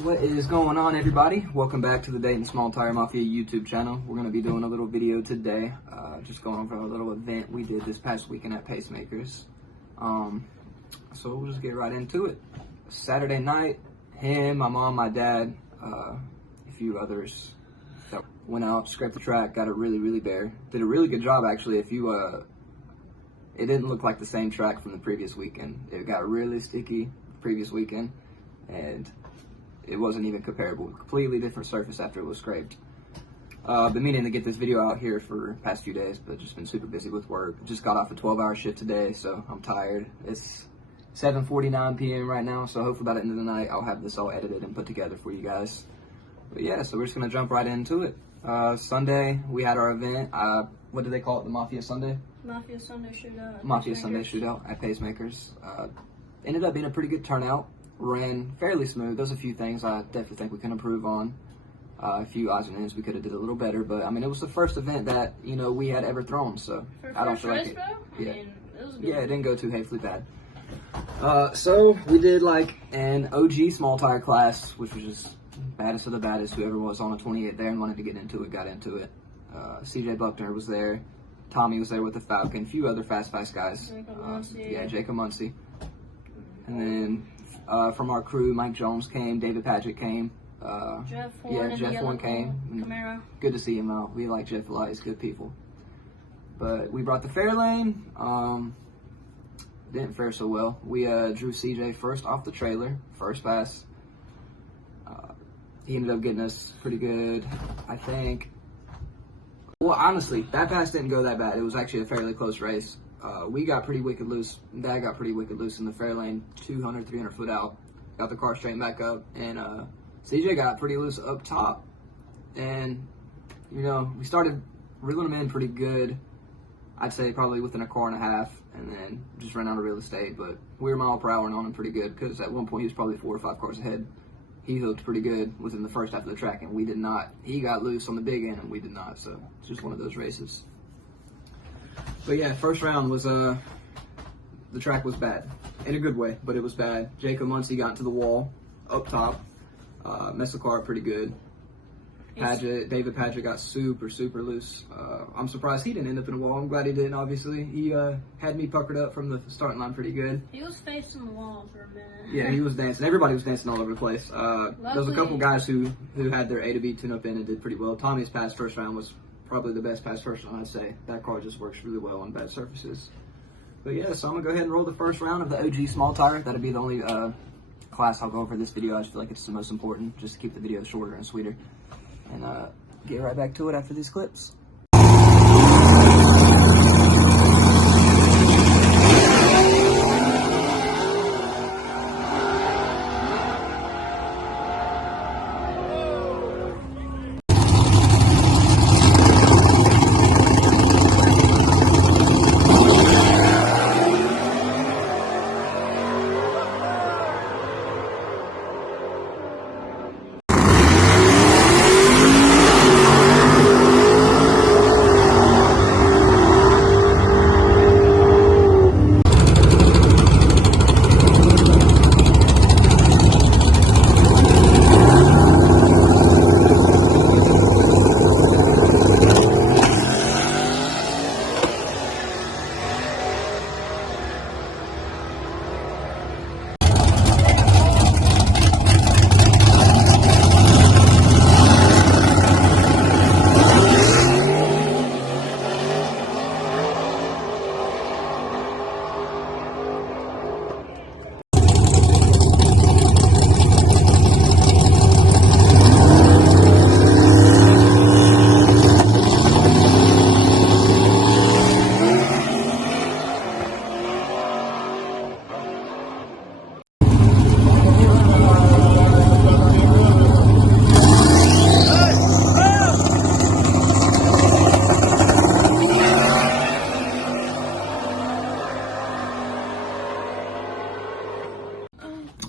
What is going on, everybody? Welcome back to the Dayton Small Tire Mafia YouTube channel. We're going to be doing a little video today, just going over a little event we did this past weekend at Pacemakers. So we'll just get right into it. Saturday night, him, my mom, my dad, a few others that went out, scraped the track, got it really bare. Did a really good job, actually. If you, it didn't look like the same track from the previous weekend. It got really sticky the previous weekend, and it wasn't even comparable. Completely different surface after it was scraped. Been meaning to get this video out here for the past few days, but just been super busy with work. Just got off a 12-hour shift today, so I'm tired. It's 7:49 p.m. right now, so hopefully by the end of the night, I'll have this all edited and put together for you guys. But yeah, so we're just gonna jump right into it. Sunday, we had our event. What do they call it? The Mafia Sunday? Mafia Sunday Shootout. Mafia Sunday Shootout at Pacemakers. Ended up being a pretty good turnout. Ran fairly smooth. There's a few things I definitely think we can improve on. A few odds and ends we could have did a little better, but I mean, it was the first event that, you know, we had ever thrown, so I don't feel like it. Yeah, it didn't go too hatefully bad. So we did like an OG small tire class, which was just baddest of the baddest. Whoever was on a 28 there and wanted to get into it, got into it. CJ Buckner was there. Tommy was there with the Falcon. A few other fast guys. Jacob Muncie. And then from our crew, Mike Jones came, David Paget came. Jeff Horn came. Camaro. Good to see him out. We like Jeff a lot. He's good people. But we brought the fair lane. Didn't fare so well. We drew CJ first off the trailer, first pass. He ended up getting us pretty good, I think. Well, honestly, that pass didn't go that bad. It was actually a fairly close race. We got pretty wicked loose. Dad got pretty wicked loose in the fair lane, 200, 300 foot out. Got the car straightened back up, and CJ got pretty loose up top. And, you know, we started reeling him in pretty good. I'd say probably within a car and a half, and then just ran out of real estate. But we were mile per hour on him pretty good, because at one point he was probably 4 or 5 cars ahead. He hooked pretty good within the first half of the track, and we did not. He got loose on the big end, and we did not. So it's just one of those races. But yeah, first round was, the track was bad. In a good way, but it was bad. Jacob Muncie got into the wall, up top. Messed the car up pretty good. David Paget got super loose. I'm surprised he didn't end up in the wall. I'm glad he didn't, obviously. He had me puckered up from the starting line pretty good. He was facing the wall for a minute. Yeah, he was dancing. Everybody was dancing all over the place. There was a couple guys who had their A to B tune-up in and did pretty well. Tommy's pass first round was probably the best pass first round, I'd say. That car just works really well on bad surfaces. But yeah, so I'm going to go ahead and roll the first round of the OG small tire. That'll be the only class I'll go over this video. I just feel like it's the most important, just to keep the video shorter and sweeter. And get right back to it after these clips.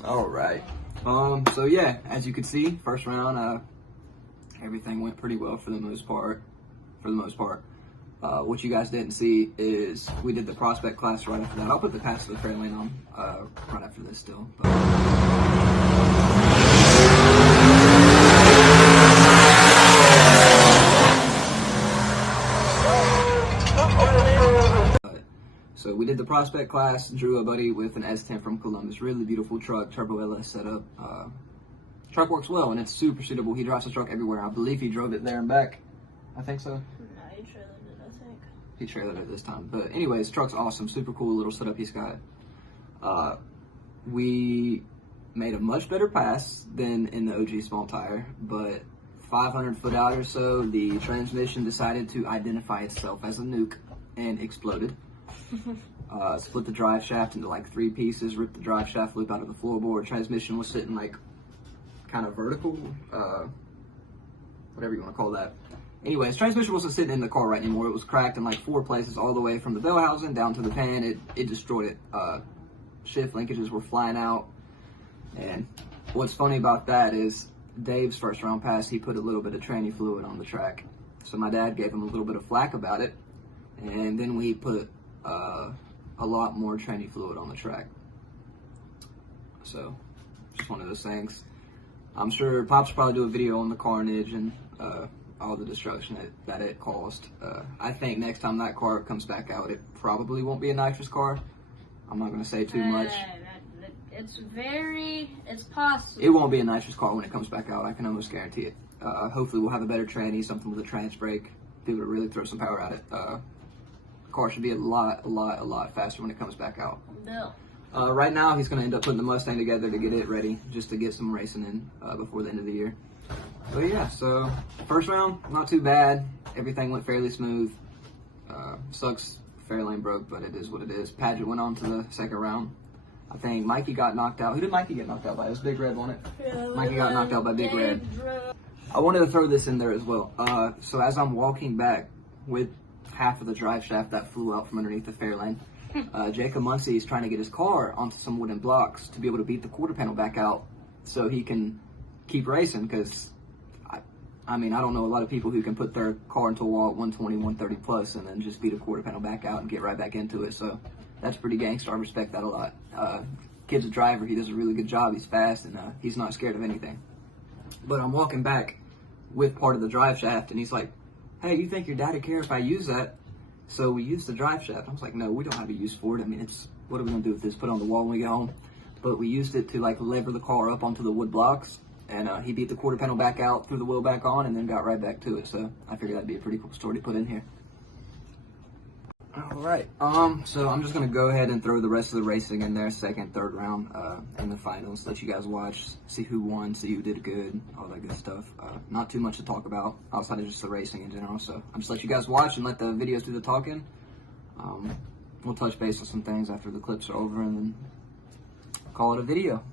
All right. So yeah, as you can see, first round, everything went pretty well for the most part. What you guys didn't see is we did the prospect class right after that. I'll put the pass to the fair lane on right after this still. But prospect class, drew a buddy with an S10 from Columbus. Really beautiful truck, turbo LS setup. Truck works well, and it's super suitable. He drives the truck everywhere. I believe he drove it there and back. I think so. No, he trailered it, I think. He trailered it this time. But anyways, truck's awesome. Super cool little setup he's got. We made a much better pass than in the OG small tire, but 500 foot out or so, the transmission decided to identify itself as a nuke and exploded. Split the drive shaft into like 3 pieces, ripped the drive shaft loop out of the floorboard. Transmission was sitting like kind of vertical, whatever you want to call that. Anyways, transmission wasn't sitting in the car right anymore. It was cracked in like 4 places, all the way from the bell housing down to the pan. It destroyed it. Shift linkages were flying out. And what's funny about that is Dave's first round pass, he put a little bit of tranny fluid on the track. So my dad gave him a little bit of flack about it. And then we put a lot more tranny fluid on the track. So, just one of those things. I'm sure Pops will probably do a video on the carnage and all the destruction that it caused. I think next time that car comes back out, it probably won't be a nitrous car. I'm not going to say too much. It's possible. It won't be a nitrous car when it comes back out. I can almost guarantee it. Hopefully we'll have a better tranny, something with a trans brake, be able to really throw some power at it. Car should be a lot faster when it comes back out. No. Right now, he's going to end up putting the Mustang together to get it ready, just to get some racing in before the end of the year. But yeah, so first round, not too bad. Everything went fairly smooth. Sucks Fairlane broke, but it is what it is. Paget went on to the second round. I think Mikey got knocked out. Who did Mikey get knocked out by? It was Big Red, wasn't it? Yeah, Mikey got knocked out by Big Red. I wanted to throw this in there as well. So as I'm walking back with half of the drive shaft that flew out from underneath the Fairlane, Jacob Muncie is trying to get his car onto some wooden blocks to be able to beat the quarter panel back out so he can keep racing, because I mean, I don't know a lot of people who can put their car into a wall at 120, 130 plus and then just beat a quarter panel back out and get right back into it. So that's pretty gangster. I respect that a lot. Kid's a driver. He does a really good job. He's fast, and he's not scared of anything. But I'm walking back with part of the drive shaft, and he's like, hey, you think your dad would care if I use that? So we used the drive shaft. I was like, no, we don't have a use for it. I mean, what are we going to do with this? Put it on the wall when we get home? But we used it to like lever the car up onto the wood blocks, and he beat the quarter panel back out, threw the wheel back on, and then got right back to it. So I figured that'd be a pretty cool story to put in here. All right. So I'm just gonna go ahead and throw the rest of the racing in there, second, third round, in the finals. Let you guys watch, see who won, see who did good, all that good stuff. Not too much to talk about outside of just the racing in general. So I'll just let you guys watch and let the videos do the talking. We'll touch base on some things after the clips are over, and then call it a video.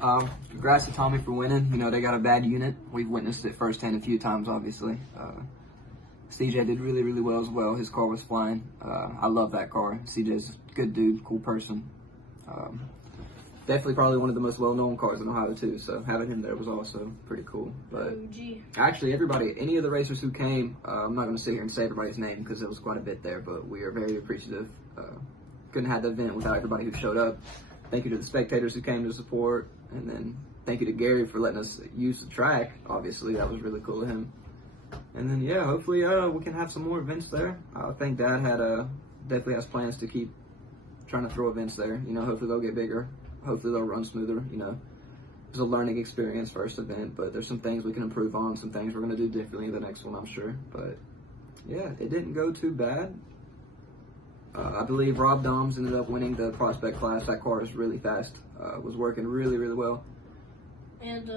yeah, congrats to Tommy for winning. You know, they got a bad unit. We've witnessed it firsthand a few times, obviously. CJ did really, really well as well. His car was flying. I love that car. CJ's a good dude, cool person. Definitely probably one of the most well-known cars in Ohio, too. So having him there was also pretty cool. But actually, everybody, any of the racers who came, I'm not going to sit here and say everybody's name because it was quite a bit there, but we are very appreciative. Couldn't have the event without everybody who showed up. Thank you to the spectators who came to support. And then thank you to Gary for letting us use the track. Obviously, that was really cool of him. And then, yeah, hopefully we can have some more events there. I think Dad definitely has plans to keep trying to throw events there. You know, hopefully they'll get bigger. Hopefully they'll run smoother. You know, it was a learning experience first event, but there's some things we can improve on, some things we're going to do differently in the next one, I'm sure. But, yeah, it didn't go too bad. I believe Rob Doms ended up winning the prospect class. That car is really fast. Was working really, really well. And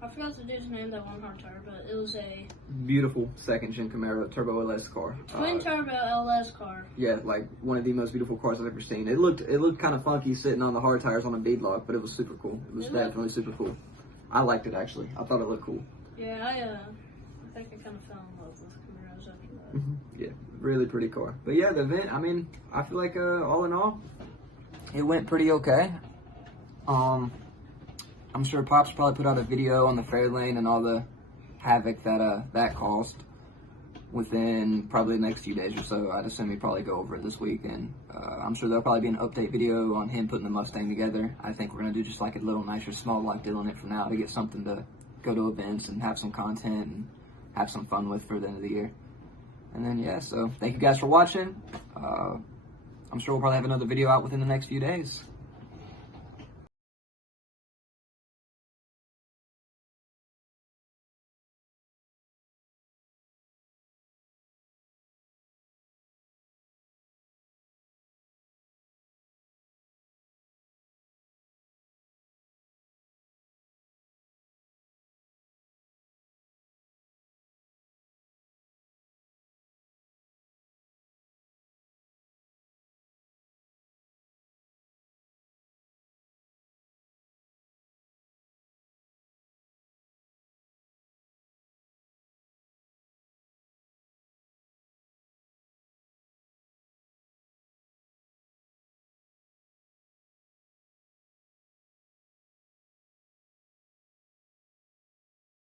I forgot the dude's name that won hard tire, but it was a beautiful second-gen Camaro Turbo LS car. Twin turbo LS car. Yeah, like one of the most beautiful cars I've ever seen. It looked kind of funky sitting on the hard tires on a beadlock, but it was super cool. It was definitely super cool. I liked it actually. I thought it looked cool. Yeah, I think I kind of fell in love with Camaros after that. Yeah, really pretty car. But yeah, the event, I mean, I feel like all in all, it went pretty okay. I'm sure Pops probably put out a video on the Fairlane and all the havoc that caused within probably the next few days or so. I'd assume he'd probably go over it this week, and I'm sure there'll probably be an update video on him putting the Mustang together. I think we're going to do just like a little nicer small block deal on it for now to get something to go to events and have some content and have some fun with for the end of the year. And then, yeah, so thank you guys for watching. I'm sure we'll probably have another video out within the next few days.